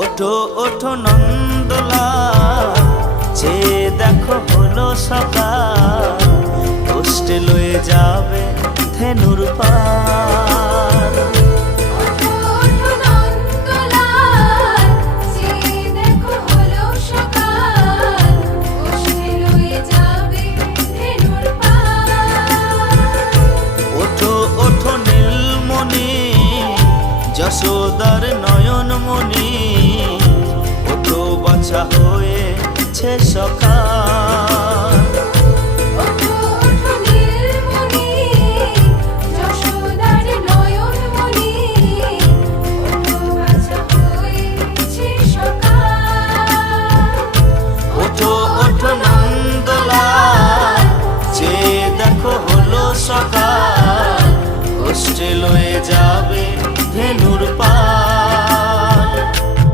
ওঠো ওঠো নন্দলাল, চেয়ে দেখো হলো সকাল, কষ্টে লয়ে যাবে ধেনুর পাল। ওঠো ওঠো নন্দলাল, চেয়ে দেখো হলো সকাল, কষ্টে লয়ে যাবে ধেনুর পাল। ওঠো ওঠো নীলমণি, যশোদার নয়নমণি, ওঠো বাছা হয়েছে সকাল।